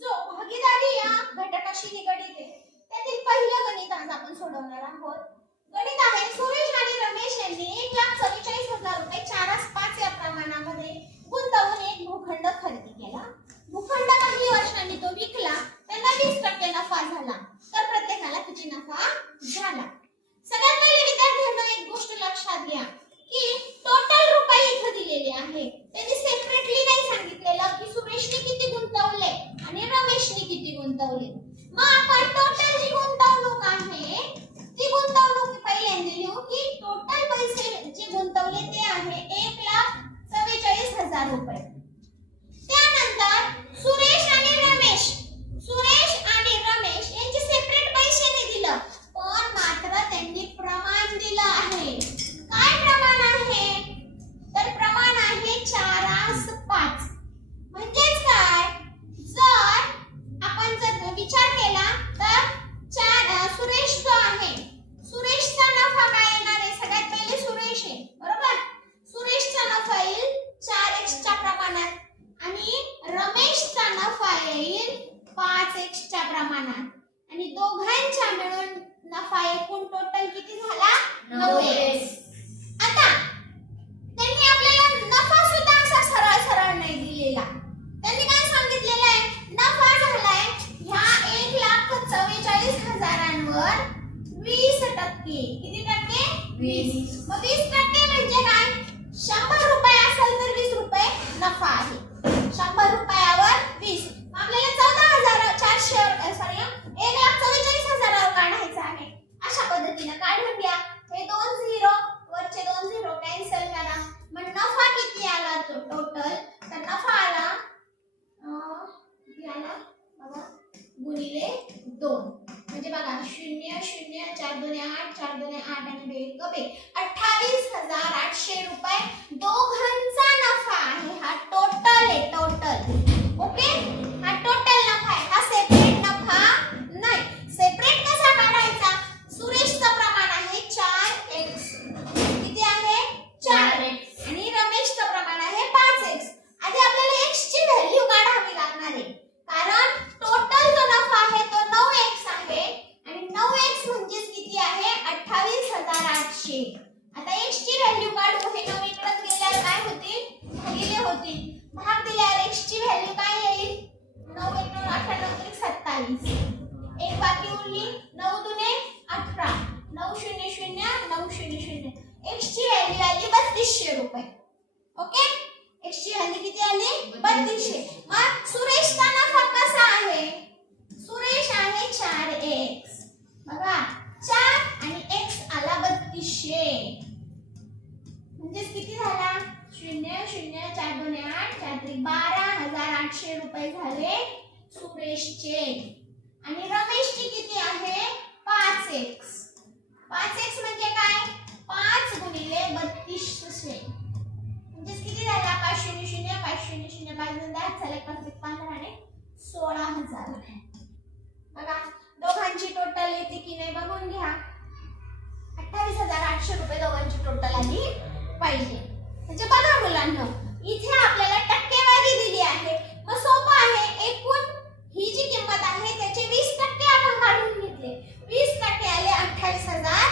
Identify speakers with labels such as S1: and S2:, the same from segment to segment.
S1: जो भागीदारी या घटकाशी निगडित आहे त्यातील पहिलं गणित आज आपण सोडवणार आहोत. गणित आहे सुरेश आणि रमेश यांनी एक लाख चव्वेचाळीस हजार रुपये चारास पाच या प्रमाणामध्ये गुंतवून एक भूखंड खरेदी केला. भूखंड काही वर्षांनी तो विकला त्यांना वीस टक्के नफा झाला तर प्रत्येकाला किती नफा झाला? सगळ्यात पहिले विद्यार्थ्यांना एक गोष्ट लक्षात घ्या की टोटल रुपये इथं दिलेले आहे त्यांनी सेपरेटली नाही सांगितलेलं की सुरेशने किती गुंतवले आणि रमेशने किती गुंतवले मग आपण टोटल जी गुंतवणूक आहे ती गुंतवणूक पहिल्यांदा लिहू की टोटल पैसे जे गुंतवले ते आहे एक लाख चव्वेचाळीस हजार रुपये त्यानंतर सुरेश आणि रमेश सुरेश आणि रमेश यांचे सेपरेट पैसे नाही दिलं पण मात्र त्यांनी प्रमाण दिलं आहे काय प्रमाण आहे तर प्रमाण आहे चारास पाच म्हणजेच काय जर आपण जर विचार केला तर चार अ, सुरेश जो आहे सुरेशचा नफा काय येणार आहे सगळ्यात पहिले सुरेश आहे बरोबर सुरेशचा नफा येईल चार एक्सच्या प्रमाणात आणि रमेशचा नफा येईल पाच एक्सच्या प्रमाणात आणि दोघांच्या मिळून नफा एकूण टोटल किती झाला नऊ एक्स आता त्यांनी आपल्याला नफा सुद्धा असा सरळ सरळ नाही दिलेला त्यांनी काय सांगितलेलं आहे नफा झालाय ह्या एक लाख चव्वेचाळीस हजारांवर वीस टक्के. किती टक्के?
S2: वीस.
S1: मग वीस टक्के म्हणजे काय? शंभर रुपये असेल तर वीस रुपये नफा आहे. शंभर रुपयावर वीस. आपल्याला चौदा हजार चारशे सॉरी एक लाख चव्वेचाळीस हजारावर काढायचं आहे. अशा पद्धतीने काढून घ्या. हे दोन झिरो वरचे दोन झिरो कॅन्सल करा. मग नफा किती आला तो टोटल तर नफा आला किती आला? बघा गुणिले दोन. म्हणजे बघा शून्य शून्य चार दोन आठ चार दोन आठ आणि बे एक बे अठ्ठावीस हजार आठशे रुपये दोघांचा नफा आहे हा टोटल आहे टोटल ओके हा टोटल नफा आहे हा सेपरेट नफा नाही सेपरेट कसा काढायचा सुरेशचं प्रमाण आहे चार एक्स किती आहे चार एक्स आणि रमेशचं प्रमाण आहे पाच एक्स आधी आपल्याला एक्स ची व्हॅल्यू काढावी लागणार आहे कारण टोटल जो नफा आहे तो नऊ एक्स आहे आणि नऊ एक्स म्हणजेच किती आहे अठ्ठावीस हजार आठशे आता एक्स ची व्हॅल्यू काढू हे नऊ इकडे गेल्यावर काय होतील भागिले होतील भाग दिल्यावर एक्स ची व्हॅल्यू काय येईल नऊ एक नऊ अठ्ठ्याण्णव त्रिक सत्तावीस. एक बाकी उरली नऊ दुने अठरा. नऊ शून्य शून्य नऊ शून्य शून्य. एक्स ची व्हॅल्यू आली बत्तीसशे रुपये. ओके एक्स ची व्हॅल्यू किती आली? बत्तीसशे. मग सुरेशचा नफा कसा आहे? सुरेश आहे चार एक्स बघा चार आणि एक्स आला बत्तीसशे. म्हणजेच किती झाला? शून्य शून्य चार दोन आठ चार त्रिक बारा हजार आठशे रुपये झाले सुरेशचे. आणि रमेशची किती आहे? पाच एक्स पाच एक्स म्हणजे काय? पाच गुणिले बत्तीसशे म्हणजेच किती झाला? पाच शून्य शून्य पाच शून्य शून्य पाच दोन दहा झाले पाच एक पंधरा आणि सोळा हजार बघा दोघांची टोटल येते की नाही बघून घ्या. अठ्ठावीस हजार आठशे रुपये दोघांची टोटल आली पाहिजे. म्हणजे बघा मुलांना इथे आपल्याला टक्केवारी दिली आहे. मग सोपं आहे एकूण ही जी किंमत आहे त्याचे वीस टक्के आपण काढून घेतले. वीस टक्के आले अठ्ठावीस हजार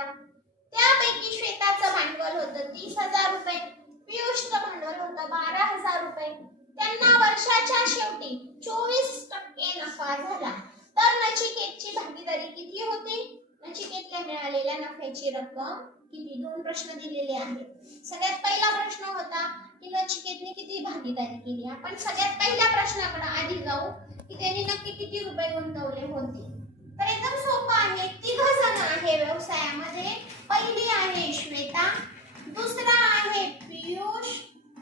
S1: सुरू त्यापैकी श्वेताचं भांडवल होतं तीस हजार रुपये. पियुषचं भांडवल होतं बारा हजार रुपये. त्यांना वर्षाच्या शेवटी चोवीस टक्के नफा झाला. तर नचिकेतची भागीदारी किती होती? नचिकेतला मिळालेल्या नफ्याची रक्कम किती? दोन प्रश्न दिलेले आहेत. सगळ्यात पहिला प्रश्न होता की नचिकेतने किती भागीदारी केली? आपण सगळ्यात पहिल्या प्रश्नाकडे आधी जाऊ की त्यांनी नक्की किती रुपये गुंतवले होते. तर एकदम सोपं आहे. तिघ जण आहे व्यवसायामध्ये. पहिली आहे श्वेता दुसरा आहे पियुष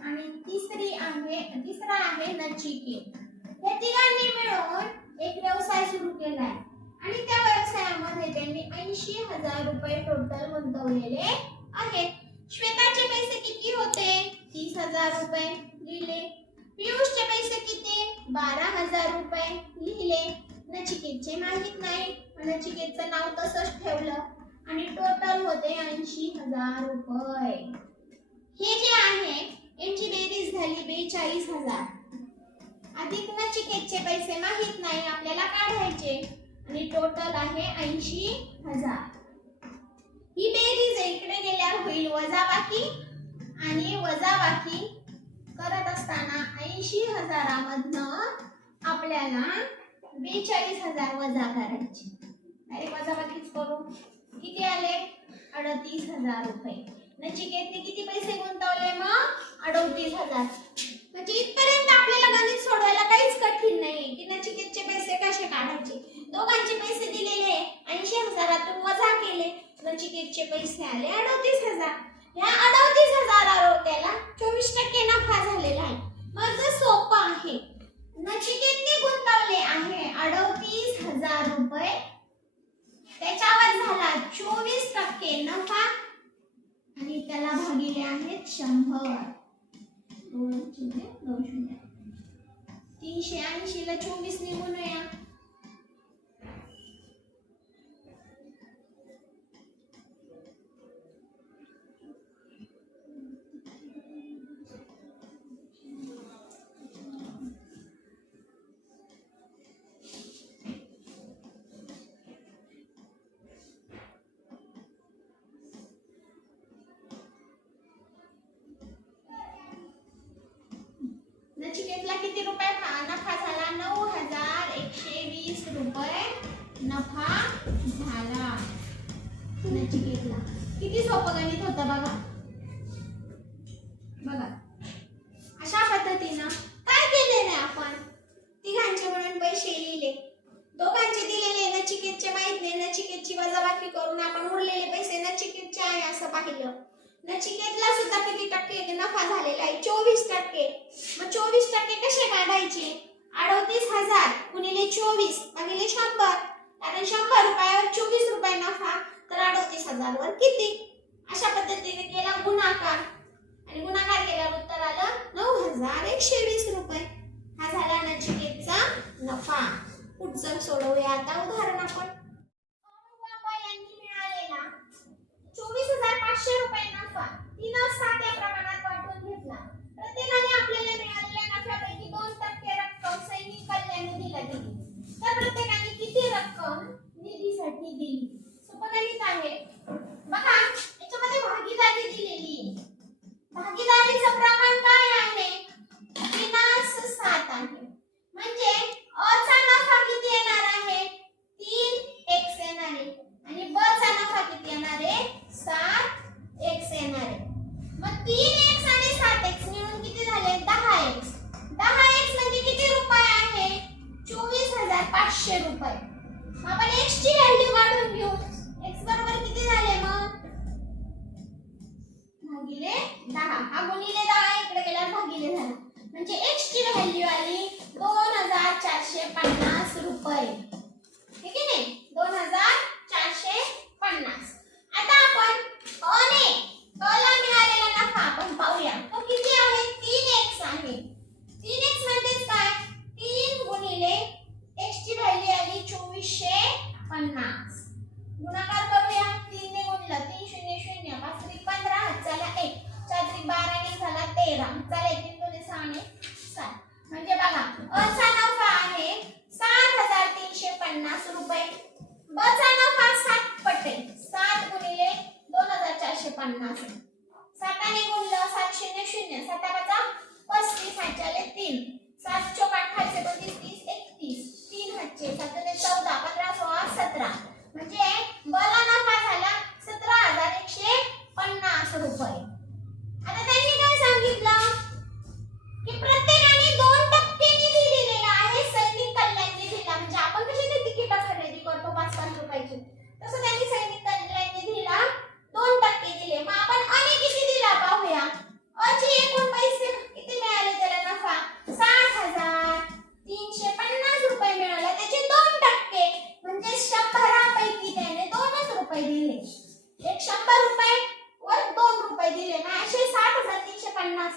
S1: आणि तिसरी आहे तिसरा आहे नचिकेत. हे तिघांनी मिळून एक व्यवसाय सुरू केलाय. आणि त्या व्यवसायामध्ये त्यांनी ऐंशी हजार रुपये टोटल गुंतवलेले आहेत. श्वेताचे पैसे किती होते? तीस हजार रुपये लिहिले. पियुषचे पैसे किती? बारा हजार रुपये लिहिले. नचिकेतचे माहीत नाही. नचिकेतचं नाव तसंच ठेवलं. आणि टोटल होते ऐंशी हजार रुपये. हे जे आहे यांची बेरीज झाली बेचाळीस हजार. अधिक नचिकेतचे पैसे माहीत नाही आपल्याला काढायचे. आणि टोटल आहे ऐंशी हजार. ही बेरीज इकडे गेल्यावर होईल वजाबाकी. आणि वजाबाकी करत असताना ऐंशी हजारामधनं आपल्याला बेचाळीस हजार वजा करायचे. डायरेक्ट वजाबाकीच करू. किती आले? अडतीस हजार रुपये. नचिकेतने किती पैसे गुंतवले मग? अडतीस हजार. म्हणजे इथपर्यंत आपल्याला गणित सोडवायला काहीच कठीण नाही की नचिकेतचे पैसे कसे काढायचे? दोघांचे पैसे दिलेले ऐंशी हजारातून वजा केले. नचिकेतचे पैसे आले अडतीस हजार. या नचिकेतला किती रुपये नफा झाला? नऊ हजार एकशे वीस रुपये नफा झाला. नचिकेतला किती सोपं गणित होतं बघा. बघा. अशा पद्धतीनं काय केलेलं आहे आपण? तिघांचे म्हणून पैसे लिहिले. दोघांचे दिलेले नचिकेतचे माहीत नाही. नचिकेतची वजाबाकी करून आपण उरलेले पैसे नचिकेतचे आहे असं पाहिलं. नचिकेतला सुद्धा किती टक्के नफा झालेला आहे. चोवीस टक्के. मग चोवीस टक्के कसे काढायचे? अडतीस हजार गुणिले चोवीस भागिले शंभर. कारण शंभर रुपयावर चोवीस रुपये नफा तर अडतीस हजार वर किती? अशा पद्धतीने केला गुणाकार. आणि गुणाकार केल्यावर उत्तर आलं नऊ हजार एकशे वीस रुपये. हा झाला नचिकेतचा नफा. पुढचं सोडवूया आता उदाहरण आपण. पाचशे रुपये. आपण एक्स ची व्हॅल्यू काढून घेऊ. एक्स बरोबर किती झाले मग? दहा. हा दहा इकडे गेला भागिले झाला म्हणजे एक्स ची व्हॅल्यू आली दोन हजार चारशे पन्नास रुपये.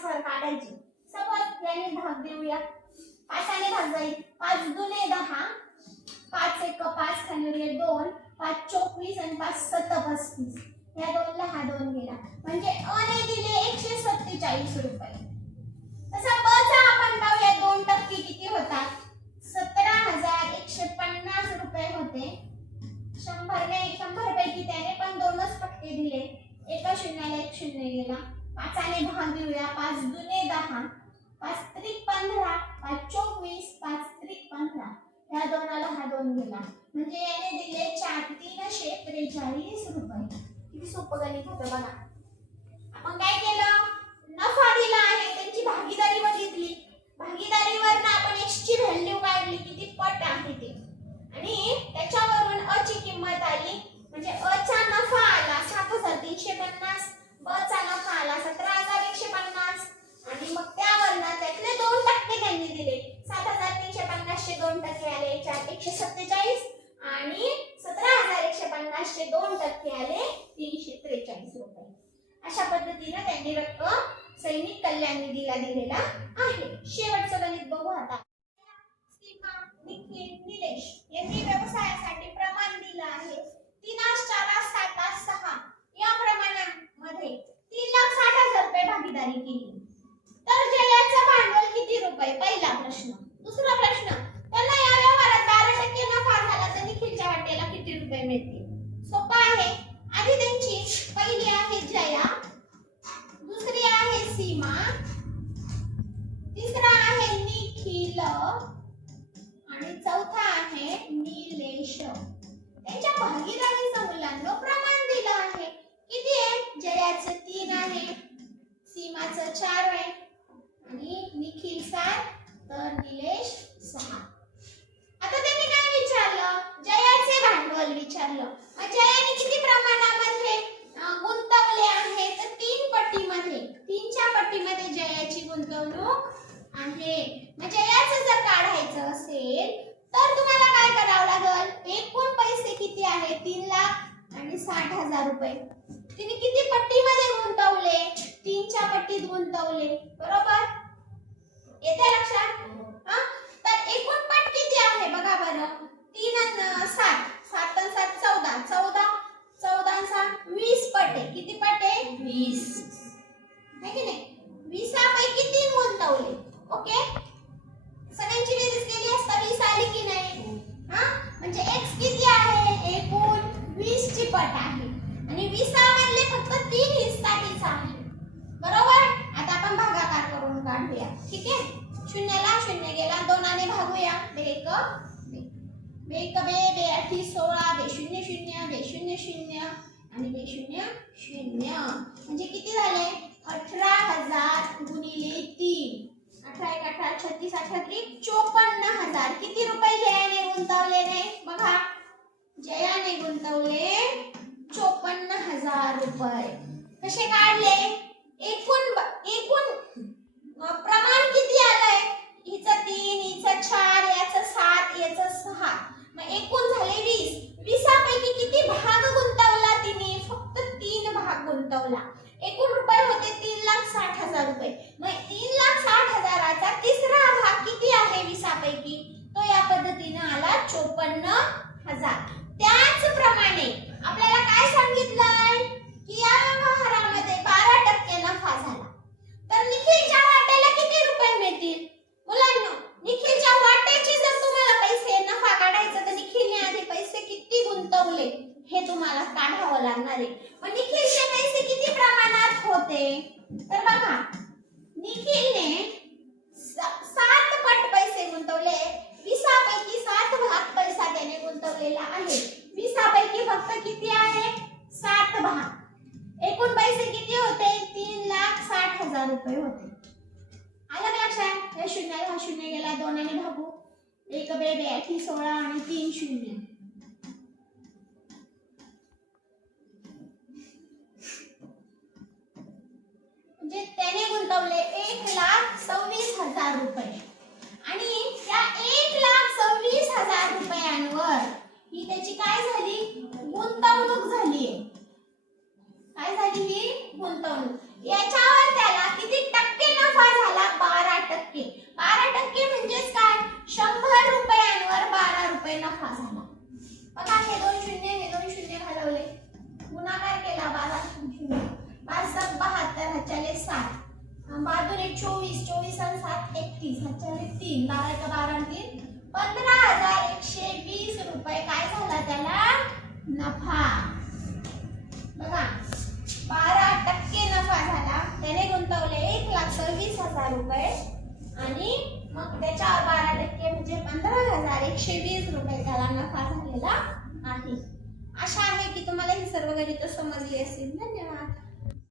S1: काढायची. सपोज याने भाग देऊया. पाचाने भाग जाईल. पाच दुने दहा पाच एक पाच खाली दोन. पाच चोवीस आणि पाच सत पस्तीस या दोनला हा दोन गेला. म्हणजे अने दिले एकशे सत्तेचाळीस रुपये. तसा ब चा आपण पाहूया दोन टक्के किती होतात. सतरा हजार एकशे पन्नास रुपये होते. शंभर शंभर पैकी त्याने पण दोनच टक्के दिले. एका शून्याला एक शून्य गेला. पाचाने भाग घेऊया पाच दुने दहा पाच त्रिक पंधरा पाच चोवीस पाच त्रिक पंधरा. ह्या दोनाला हा दोन गेला. म्हणजे याने दिले चार तीनशे त्रेचाळीस रुपये. किती सोपं गणित होतं बघा. आपण काय केलं? नफा दिला आहे. त्यांची भागीदारी बघितली. भागीदारीवर आपण एक्स ची व्हॅल्यू काढली. किती पट आहे ते. आणि त्याच्यावरून अ ची किंमत आली. म्हणजे अ चा नफा आला सात हजार तीनशे पन्नास. ब चा नफा आला सतरा हजार एकशे पन्नास. आणि मग त्यावरनं त्यातले दोन टक्के त्यांनी दिले. सात हजार तीनशे पन्नासचे दोन टक्के आले चार एकशे सत्तेचाळीस. आणि सतरा हजार एकशे पन्नासचे दोन टक्के आले तीनशे त्रेचाळीस रुपये. अशा पद्धतीने त्यांनी रक्कम सैनिक कल्याण निधीला दिलेला आहे. शेवटचं गणित बघू आता सीमा निखिल निलेश यांनी व्यवसायासाठी प्रमाण दिलं आहे तीनास चारास सातास सहा या प्रमाणामध्ये तीन लाख साठ हजार रुपये भागीदारी केली. तर जयाचं भांडवल किती रुपये? पहिला प्रश्न. दुसरा प्रश्न. त्यांना या व्यवहारात बारा टक्के नफा झाला तर निखिलच्या वाटेला किती रुपये मिळतील? सोपा आहे. आधी गुंतवणूक आहे. मग जयाचं जर काढायचं असेल तर तुम्हाला काय करावं लागल? एकूण पैसे किती आहे तीन लाख आणि साठ हजार रुपये. तिने किती पट्टीमध्ये गुंतवले? तीनच्या पट्टीत गुंतवले. बरोबर? येते लक्षात? हा? तर एकूण पट किती आहे बघा बरं. तीन सात सात सात चौदा. चौदा? चौदा सात वीस पट आहे. किती पट आहे? वीस. है की नाही? वीसापैकी तीन गुंतवले ओके सगळ्यांची बेरीज केली असता वीस आली की नाही? हा? म्हणजे एक्स किती आहे? एकूण वीस ची पट आहे. आणि वीसामधले फक्त तीन हिस्सा तीच आहे. बरोबर? आता आपण भागाकार करून काढूया. ठीक आहे? शून्याला शून्य गेला. दोनाने भागूया. बेक बेक बे. बे आठी सोळा बे शून्य शून्य बे शून्य शून्य. आणि बे शून्य शून्य. म्हणजे किती झाले? अठरा हजार गुणिले तीन. अठरा एक अठरा छत्तीस अठरा त्रिक चोपन्न हजार. किती रुपये जयाने गुंतवले रे बघा. जयाने गुंतवले चोपन्न हजार रुपये कसे काढले एकूण ब- एकूण अ, प्रमाण किती आलंय हिचं तीन हिचं चार याचं सात याचं सहा मग एकूण झाले वीस वीसापैकी किती भाग गुंतवला तिने फक्त तीन भाग गुंतवला एकूण रुपये होते तीन लाख साठ हजार रुपये मग तीन लाख साठ हजाराचा तिसरा भाग किती आहे वीसापैकी तो या पद्धतीने आला चोपन्न हजार त्याचप्रमाणे आपल्याला काय सांगितलंय की या व्यवहारामध्ये बारा टक्के नफा झाला तर निखिलच्या वाट्याला किती रुपये मिळतील मुलांना निखिलच्या वाट्याची जर तुम्हाला पैसे नफा काढायचा तर निखिलने आधी पैसे किती गुंतवले हे तुम्हाला काढावं लागणार आहे मग निखिलचे पैसे किती प्रमाणात होते तर बघा निखिलने सा- सात पट पैसे गुंतवले वीसापैकी सात भाग पैसा त्याने गुंतवलेला आहे वीसापैकी फक्त किती आहे सात भाग एकूण पैसे किती होते तीन लाख साठ हजार रुपये होते आलं का लक्षात या शून्याला हा शून्य गेला दोनाने भागू एक बे बे आठी सोळा आणि तीन शून्य. म्हणजे त्याने गुंतवले एक लाख सव्वीस हजार रुपये. आणि त्या एक लाख सव्वीस हजार रुपयांवर ही त्याची काय झाली? गुंतवणूक झाली. काय झाली ही? गुंतवणूक. याच्यावर त्याला किती टक्के नफा झाला? बारा टक्के. बारा टक्के म्हणजेच काय? शंभर रुपयांवर बारा रुपये नफा झाला. बघा हे दोन शून्य हे दोन शून्य घालवले. गुणाकार केला बारा शून्य बारसात बहात्तर ह्याच्याले सात बाजूने चोवीस चोवीस आणि सात एकतीस. ह्याच्याले तीन. बारा बारा तीन. सारा झालेला आहे. आशा आहे की तुम्हाला ही सर्व गणित समजली असेल. धन्यवाद.